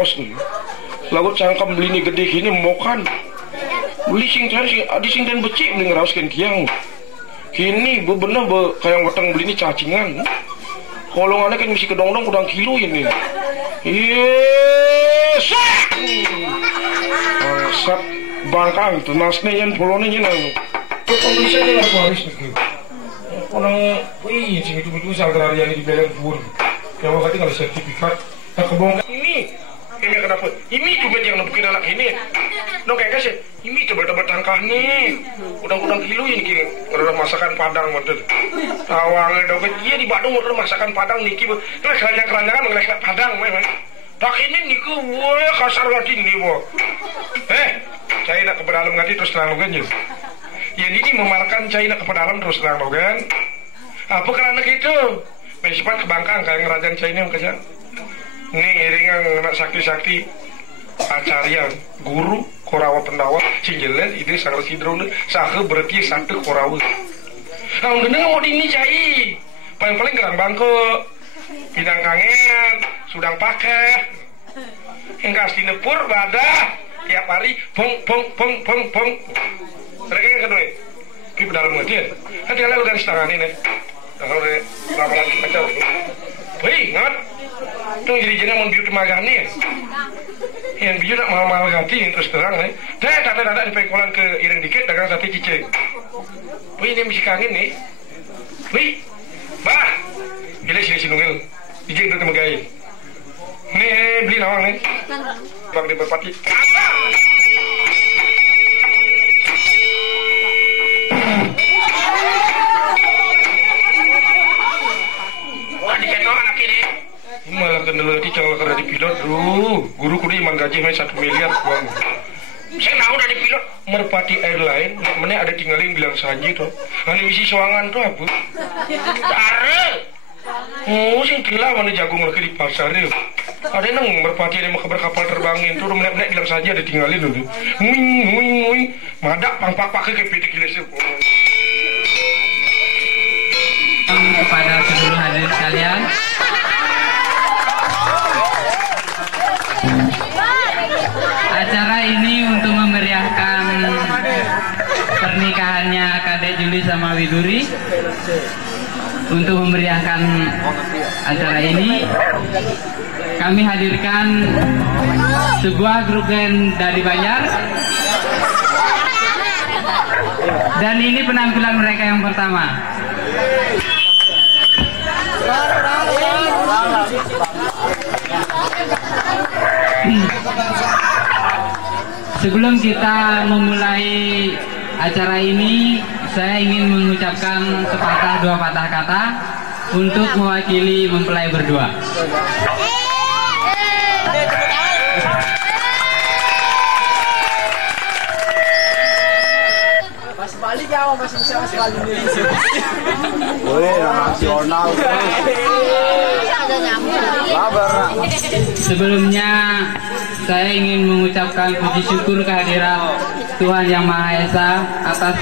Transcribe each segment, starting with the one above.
ngeraos nih. Lagu cangkem beli ini gede gini mokan. Beli sing cari adi sing dan becik beli ngeraos kan kiang. Kini bener kayak weteng beli ini cacingan. Kolongannya kan mesti kedong-dong udang kilo ini. Yes. Sat bangkang tuh nasne yang polone nyenang. Kondisi dia laku harus nih. Orang, wih, sing itu agraria yang di Belen Pur. Yang waktu kalau sertifikat tak kebongkar ini. Ini kenapa? Ini cuma yang nebukin anak ini. No kayak sih. Ini coba-coba tangkah nih. Udang-udang kilo ini kini. Udah masakan Padang model. Awalnya dong iya di Bandung udah masakan Padang niki. Nah keranjang-keranjangan mengelak Padang memang. Tak ini niku wah kasar lagi nih bo. Saya nak ke dalam nanti terus terang logan. Ya ini memarkan China ke dalam terus terang logan. Apa kerana itu? Mensipat ke Bangkang kayak ngerajaan China makanya. Ini iringan anak sakti-sakti acarya guru korawa pendawa sinjelet itu sangat sidron sah berarti satu korawa. Ang geneng mau ini cai paling gerang bangko pinang kangen sudang pakai hingga sinepur badah tiap hari pong mereka yang kedua di dalam ngerti hati kalian udah setengah ini kalau udah laporan kacau wih ngat tuh jadi mau biut magani yang biut nak mahal-mahal ganti terus terang tak di pengkolan ke iring dikit dagang sate cicing wih ini mesti kangen nih wih bah pilih sini nungil izin itu temegai nih beli nawang nih bang di berpati malah kendala di canggal kerja di pilot guru kudu iman gaji main 1 miliar uang saya tahu dari pilot Merpati Airline mana ada tinggalin bilang sanji tuh ini misi soangan tuh apa tare sing gila mana jagung lagi di pasar deh ada nang Merpati ada mau kapal terbangin tuh menek bilang saja ada tinggalin tuh nguing madak pang-pak ke pitik gilis kepada seluruh hadirin sekalian. Acara ini untuk memeriahkan pernikahannya Kadek Juli sama Widuri. Untuk memeriahkan acara ini, kami hadirkan sebuah grup band dari Banjar. Dan ini penampilan mereka yang pertama. Sebelum kita memulai acara ini, saya ingin mengucapkan sepatah dua patah kata untuk mewakili mempelai berdua. Mas balik ya, Mas bisa Mas balik. Boleh nasional. Sebelumnya saya ingin mengucapkan puji syukur kehadiran Tuhan Yang Maha Esa atas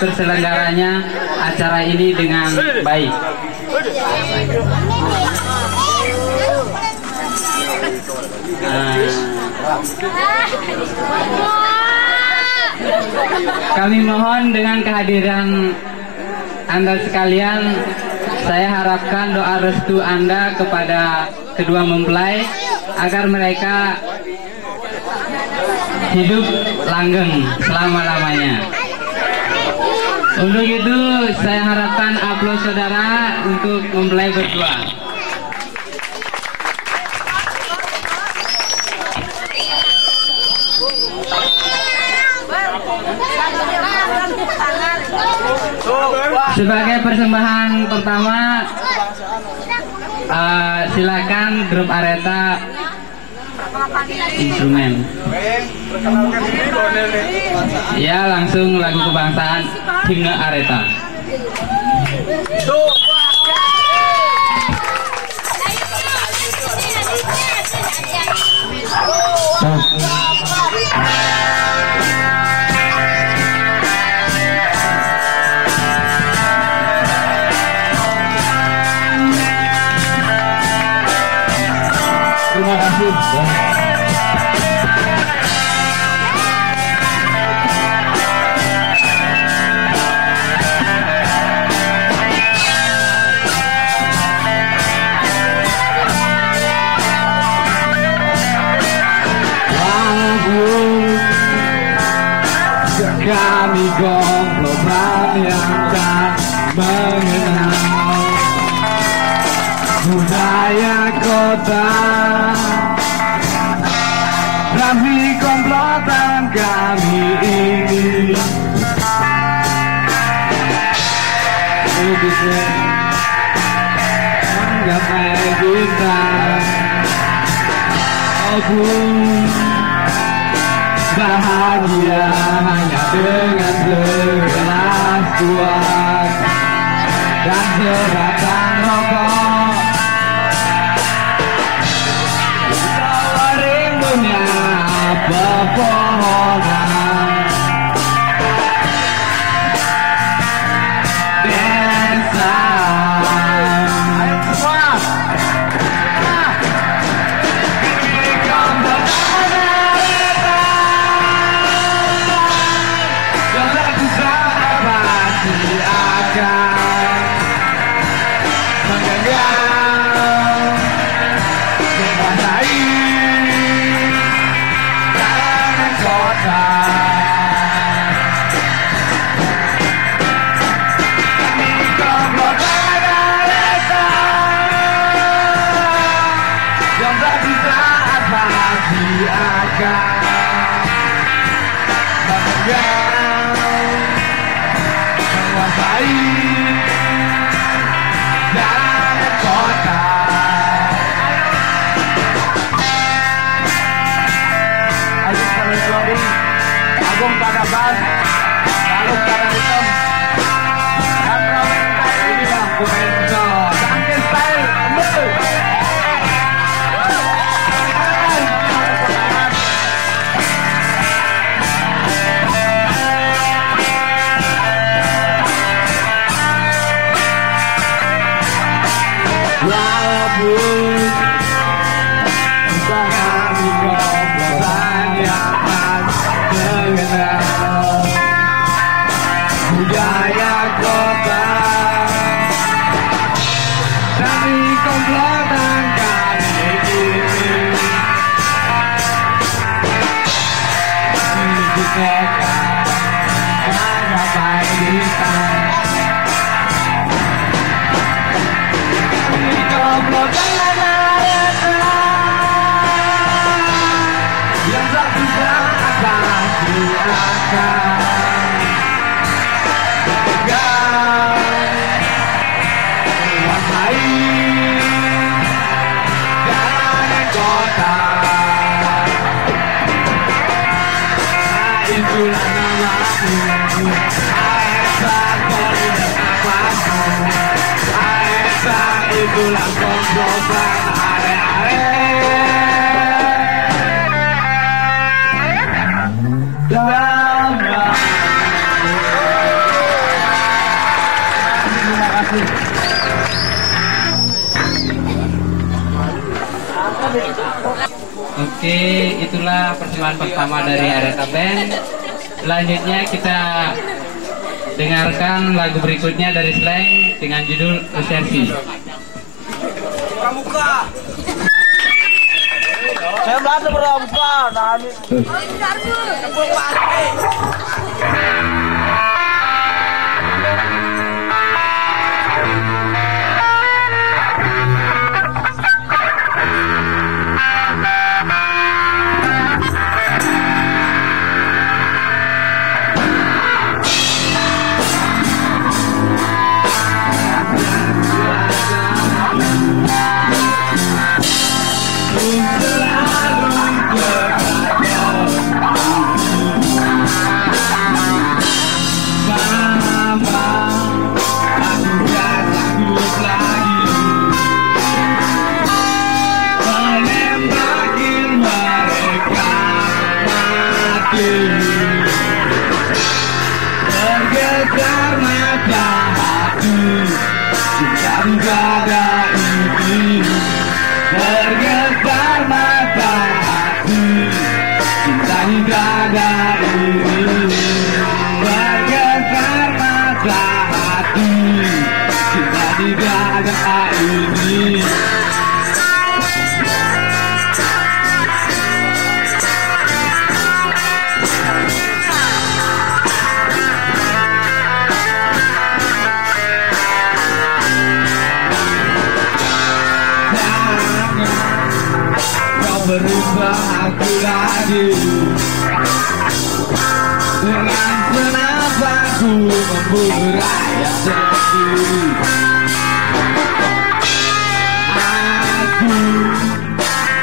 terselenggaranya acara ini dengan baik. Kami mohon dengan kehadiran Anda sekalian, saya harapkan doa restu Anda kepada kedua mempelai agar mereka hidup langgeng selama-lamanya. Untuk itu saya harapkan aplaus saudara untuk mempelai berdua. Sebagai persembahan pertama, silakan grup Areta instrumen. Ya, langsung lagu kebangsaan Himne Areta. Terima kasih. Kami komplotan yang tak mengenal budaya kota, tapi komplotan kami ini bisa menggapai bintang maupun bahagia hanya dengan segelas tuak dan sebatang rokok. Bawa rindunya pepohonan desa. Ayo semua. Agung Padaban, lalu sekarang hitam, dan Rawenta inilah Kumento, Duncan Style, betul. Walaupun kami komplotan yang mengenal budaya kota, tapi komplotan kami ini menunjukkan menggapai bintang. Komplotan yang tak bisa atasi akal, menguasai jalanan kota. Itulah namaku, Aesa koridor apapun. Aesa itulah komplotan are-are. Oke, itulah persembahan pertama dari Areta Band. Selanjutnya kita dengarkan lagu berikutnya dari Slang dengan judul Resepsi. Pramuka. Saya belajar pramuka. Bergetar mata hati aku lagi. Dengan senapanku membunuh rakyat sendiri. Aku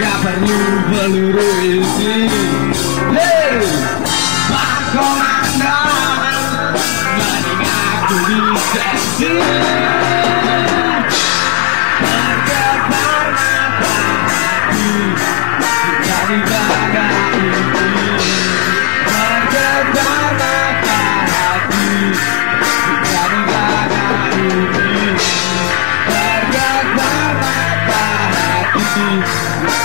gak perlu peluru ini. Hey, Pak Komandan, mending aku disensi. Bergetar mata hati jika di dada ini. Bergetar mata hati jika di dada ini. Bergetar mata hati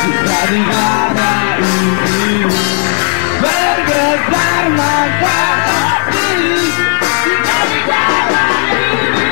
jika di dada ini. Bergetar mata hati jika di dada ini.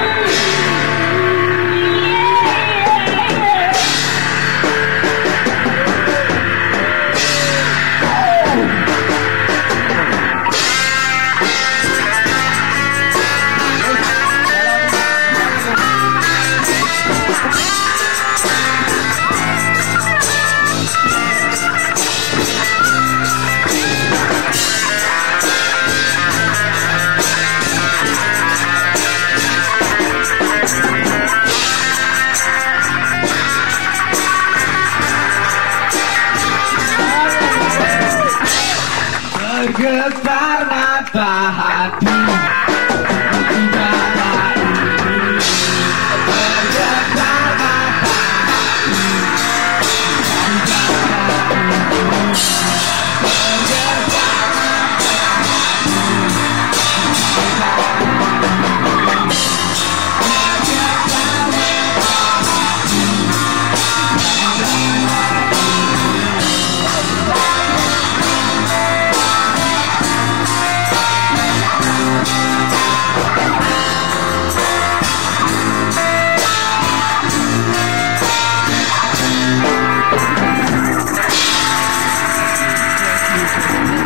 Bergetar mata hati di dada ini. Bergetar mata hati di dada ini. Bergetar mata hati di dada ini. Bergetar mata hati di dada ini.